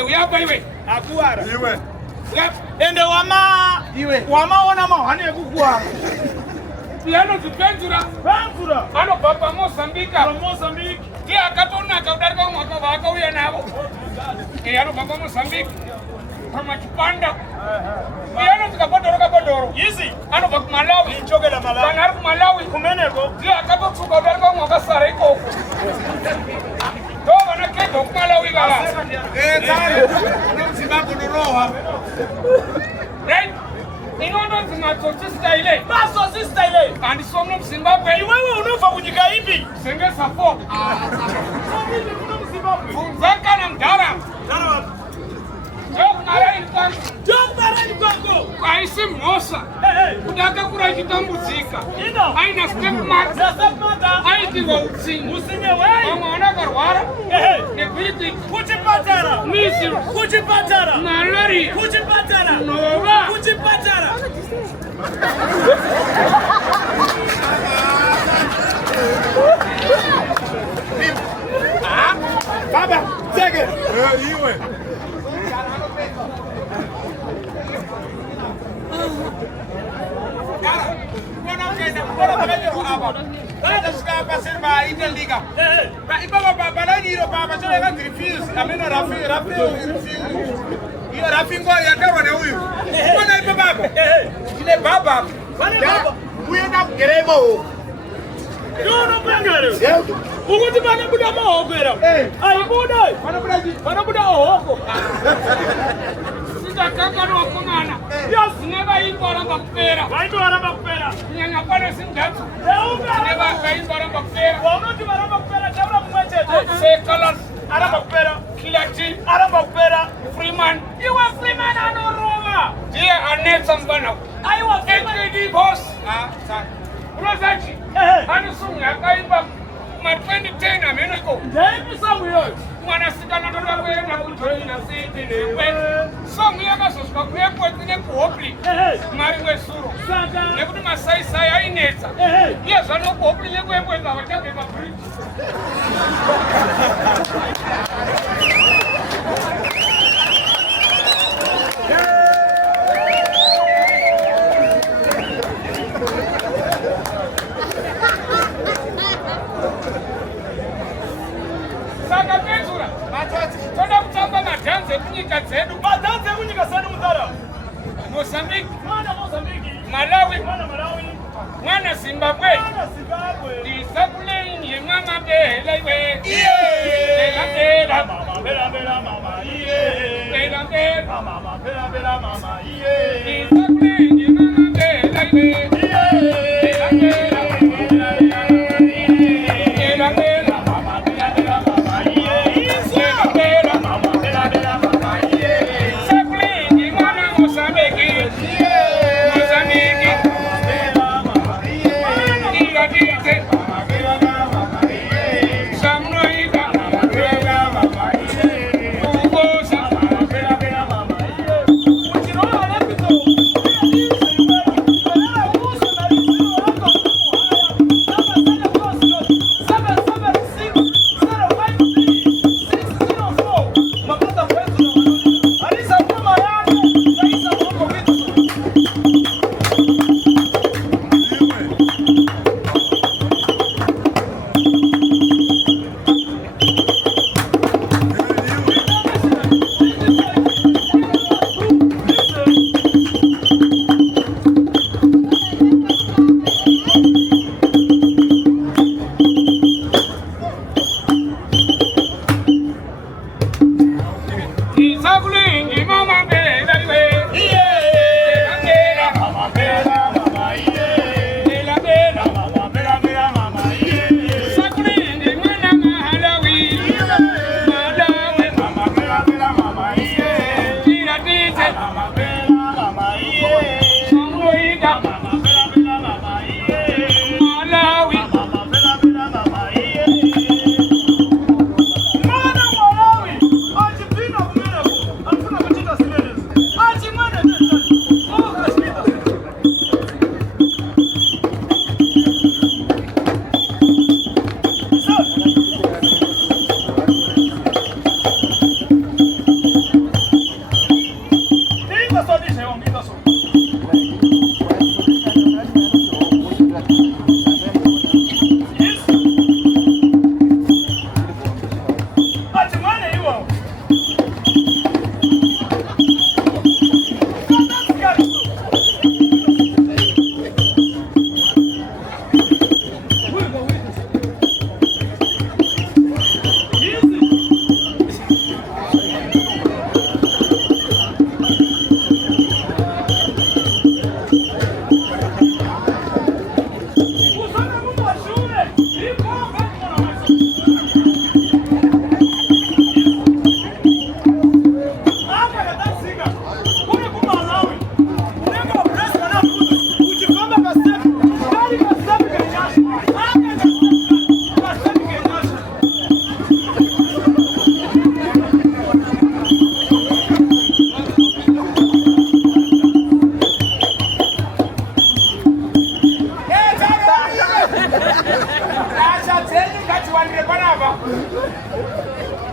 uyapa iwe. Akuara. Iwe. Ende wama. Iwe. Wama ona mahane kukuara. Piano zipenzura. Penzura. Ano papa Mozambique. Mozambique. Kia akatona akaudarika mwaka waka uya nabo. Ano papa Mozambique. Kama kipanda. Piano zikabodoro kabodoro. Yizi. Ano papa Malawi. Nchogela Malawi. Kana Malawi Kumeneko. Kia akatotuka udarika mwaka sareko. Toba na kendo Malawi baba. Tano. Mzimako noroha. Right? Inono zimatoti style. Baso si style. Andi somno Zimbabwe. Wewe unufa kujika hivi. Senge support. Funzaka na mdara. Dara. Jok nara ilkan. Jok nara ilkango. Kaisi mosa. Kudaka kura kitambudzika. Ino. Aina step mat. Step mat. Aiti wautsini. Usine wei. Amaona karwara. Nebiti. Kuchipatara. Misiru. Kuchipatara. Nalari. Kuchipatara. Nova. Kuchipatara. Baba, take it. Iwe. Ukuti bana buda mahogera. Ayi buda. Bana buda ohoko. Sitakaka no kumana. Yes, never imbora bakpera. Vaindora bakpera. Nyanga pana sindatsu. Never imbora bakpera. Wonoti bara bakpera tabra kumwetete. Sekalas ara bakpera. Kilati ara bakpera. Freeman. You are Freeman anoroma. Dia anet sambana. I was NKD boss. Sa. Rosachi. Anu sunga kaimba. My 2010 ameniko. Dave Samuel. Mwana sikana ndola kwenda kujoina siti newe. Songi yakasoska kuyekwetine kuopli. Mari wesuro. Saka. Nekuti masai sai ainetsa. Iya zvano kuopli yekwembwenza vachabe mabridge. Saka penzura. Toda kutamba madhanze kunyika dzedu. Madhanze kunyika zenu mudara. Mozambique. Mwana Mozambique. Malawi. Mwana Malawi. Mwana Zimbabwe. Mwana Zimbabwe. Disabule nye mama bela iwe. Bela bela. Mama bela bela mama. Bela bela. Mama bela bela mama. Disabule nye mama bela iwe. Bela bela. Bela bela. Mama bela bela mama. Bela bela. Mama bela bela mama. Disabule nye mwana Mozambique. Mozambique. Igadite. Samnoiga. Ugosa.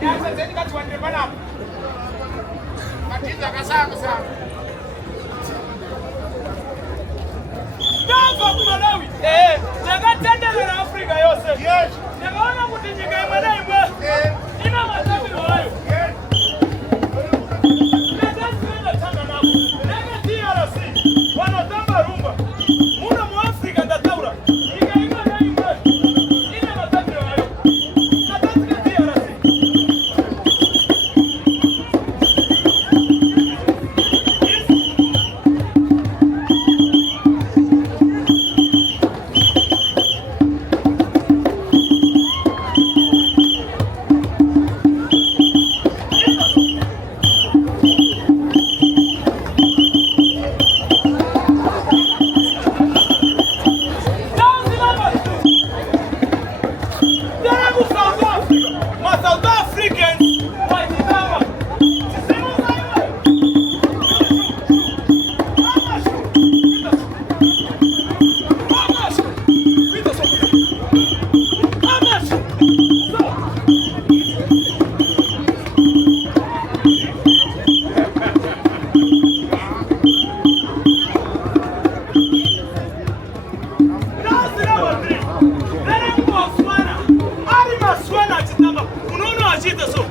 hata zeni kati wandiremana. Matiza kasanga sana. Dafa kumalawi. Jaga tendele na Afrika yose. Yes. Jaga wana kutinyika imanayi mwe. Ina masabi wayo. Yes. Leta senda tanga nako. Lega TRC. Wanatamba rumba. Muna mu Afrika ndataura. Ika imanayi mwe. Ina masabi wayo. Natasika TRC. Unaona wachita so